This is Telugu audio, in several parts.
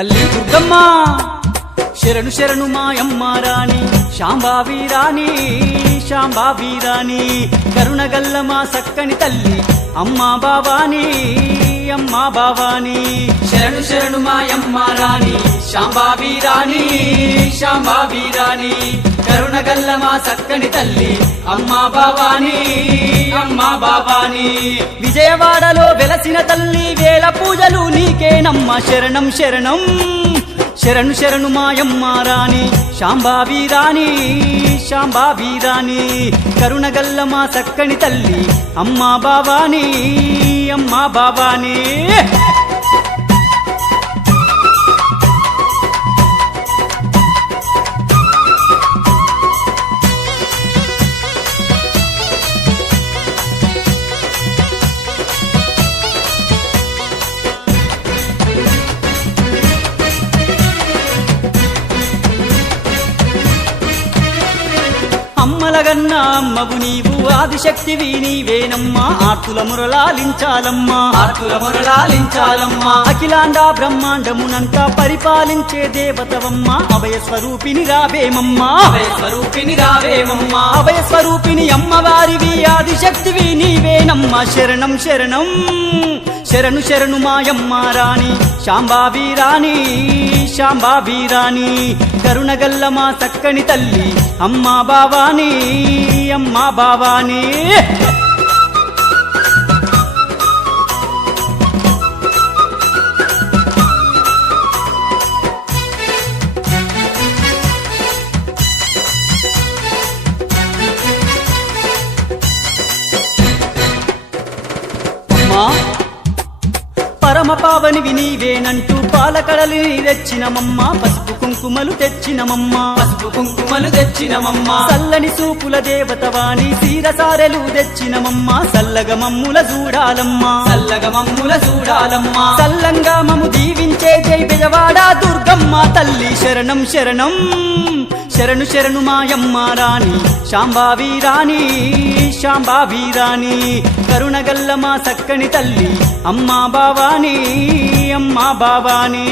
తల్లి దుర్గమ్మ శరణు శరణు మాయమ్మ రాణి శాంబావి రాణి శాంబావి రాణి కరుణగల్ల మా సక్కని తల్లి అమ్మా బావాని అమ్మా బావాని శరణు శరణు మాయమ్మ రాణి శాంబావి రాణి శాంబావి రాణి కరుణగల్ల మా సక్కని తల్లి అమ్మా బావాని అమ్మా బావాని విజయవాడలో వెలసిన తల్లి వేల పూజలు నీకేనమ్మ శరణం శరణం శరణు శరణు మాయమ్మ రాణి శాంబావి రాణి శాంబావి రాణి కరుణగల్ల మా సక్కని తల్లి అమ్మా బావాని అమ్మా బావాని అమ్మలగన్న అమ్మవు నీవు ఆదిశక్తివి నీవేనమ్మా ఆర్తుల మురళాలించాలమ్మా ఆర్తుల మురళాలించాలమ్మా అఖిలాండ బ్రహ్మాండమునంతా పరిపాలించే దేవతవమ్మా అభయ స్వరూపిణి రావేమమ్మా అభయ స్వరూపిణి రావేమమ్మా అభయ స్వరూపిణి అమ్మవారివి ఆదిశక్తివి నీవేనమ్మా శరణం శరణం శరణు శరణు మాయమ్మ రాణి శాంబావి రాణి శాంబావి రాణి కరుణగల్ల మా సక్కని తల్లి అమ్మా బావాని అమ్మా బావాని అమ్మా పరమ పావనివి నీవేనంటూ పాలకడలిని తెచ్చినమమ్మ పసుపు కుంకుమలు తెచ్చినమమ్మ పసుపు కుంకుమలు తెచ్చినమమ్మ చల్లని సూపుల దేవతవాణి సీరసారెలు తెచ్చినమమ్మ సల్లగ మమ్ముల చూడాలమ్మా సల్లగ మమ్ముల చూడాలమ్మా సల్లంగా మము దీవించే జై బెజవాడ దుర్గమ్మ తల్లి శరణం శరణం శరణు శరణు మాయమ్మ రాణి శాంబావి రాణి శాంబావి రాణి కరుణగల్ల మా సక్కని తల్లి అమ్మా బావాని అమ్మా బావాని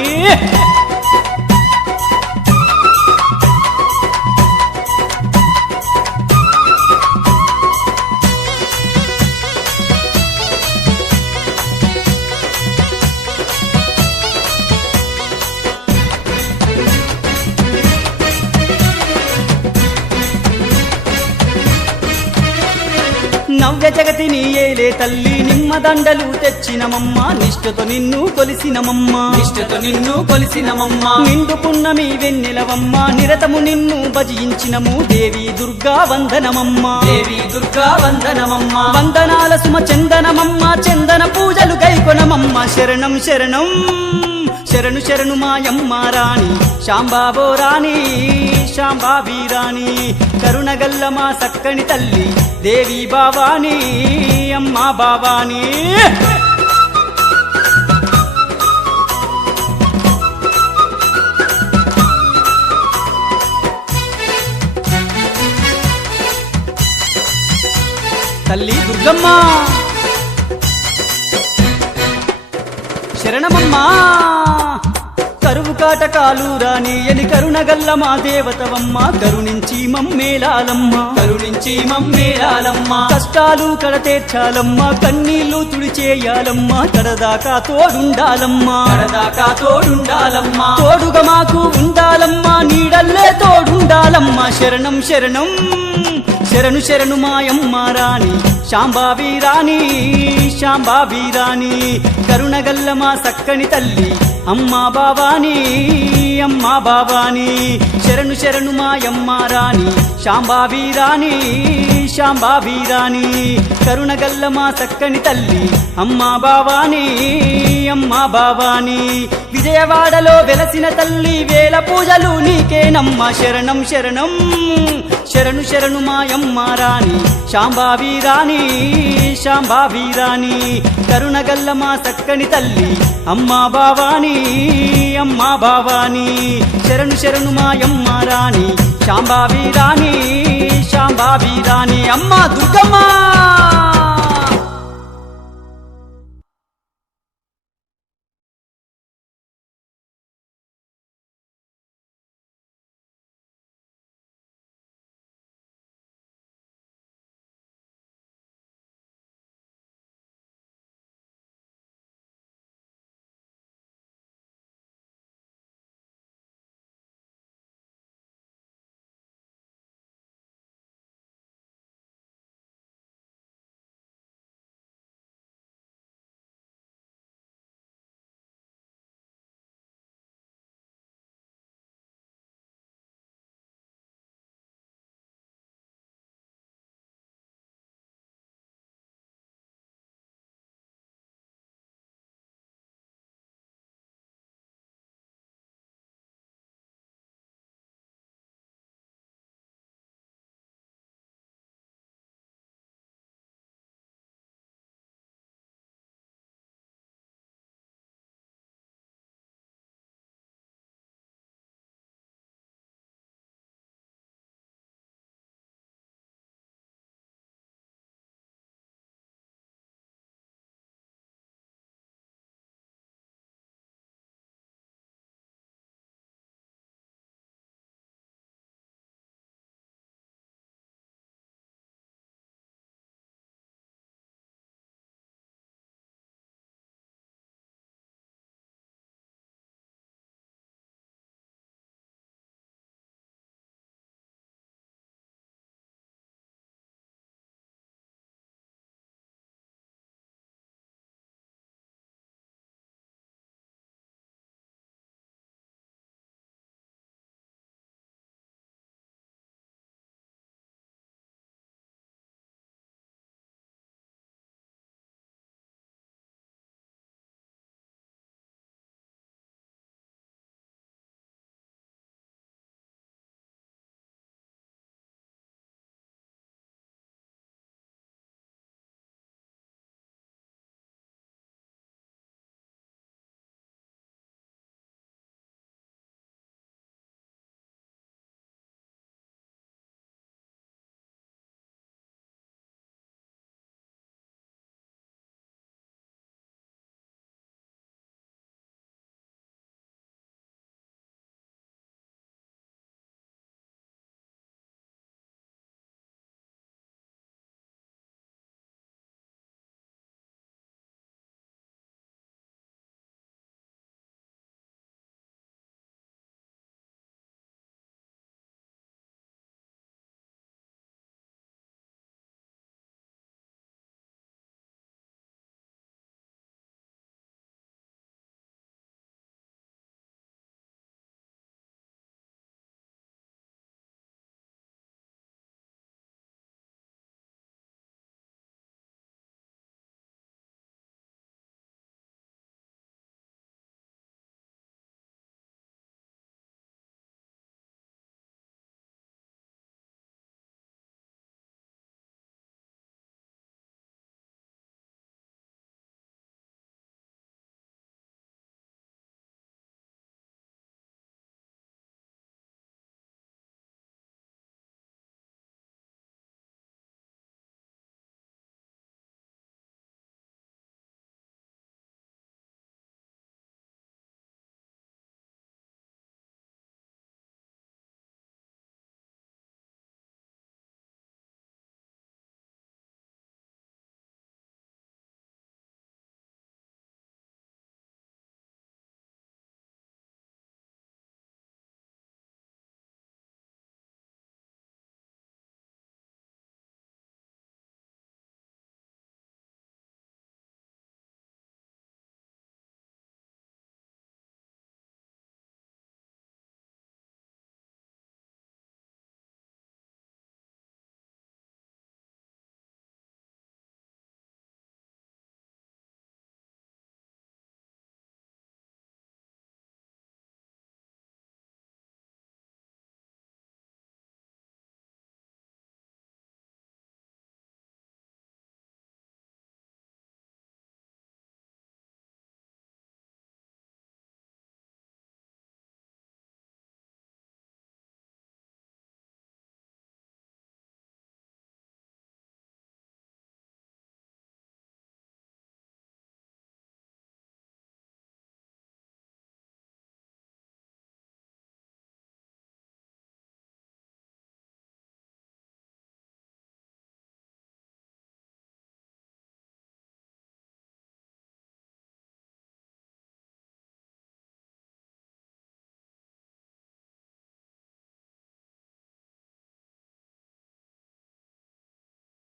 నవ్య జగతిని ఏలే తల్లి నిమ్మదండలు తెచ్చినమమ్మ నిష్ఠతో నిన్ను కొలిసినమమ్మ నిష్ఠతో నిన్ను కొలిసినమమ్మ నిండు పున్నమి వెన్నెలవమ్మ నిరతము నిన్ను భజించినము దేవి దుర్గా వందనమమ్మ దేవి దుర్గా వందనమమ్మ వందనాల సుమ చందనమమ్మ చందన పూజలు గైకొనమమ్మ శరణం శరణం శరణు శరణు మాయమ్మ రాణి శాంబావో రాణి శాంబావి రాణి కరుణగల్ల మా సక్కని తల్లి దేవి బావాని అమ్మా బావాని తల్లి దుర్గమ్మ శరణమమ్మా కరువు కాటకాలు రాని ఎని కరుణగల్ల మా దేవతవమ్మ కరుణించి మమ్మేలాలమ్మ కరుణించి మమ్మేలాలమ్మ కష్టాలు కడతీర్చాలమ్మ కన్నీళ్లు తుడిచేయాలమ్మ కడదాకా తోడుండాలమ్మ కడదాకా తోడుండాలమ్మ తోడుగా మాకు ఉండాలమ్మ నీడల్లే తోడుండాలమ్మ శరణం శరణం శరణు శరణు మాయమ్మ రాణి శాంబావి రాణి శాంబావి రాణి కరుణగల్ల మా సక్కని తల్లి అమ్మా బావాని అమ్మా బావాని శరణు శరణు మాయమ్మ రాణి శాంబావి రాణి శాంబావి రాణి కరుణగల్ల మా సక్కని తల్లి అమ్మా బావాని అమ్మా బావాని విజయవాడలో వెలసిన తల్లి వేల పూజలు నీకేనమ్మ శరణం శరణం శరణు శరణు మాయమ్మ రాణి శాంబావి రాణి శాంబావి రాణి కరుణగల్ల మా సక్కని తల్లి అమ్మా బావాని అమ్మా బావాని శరణు శరణు మాయమ్మ రాణి శాంబావి రాణి శాంబావి రాణి అమ్మా దుర్గమ్మ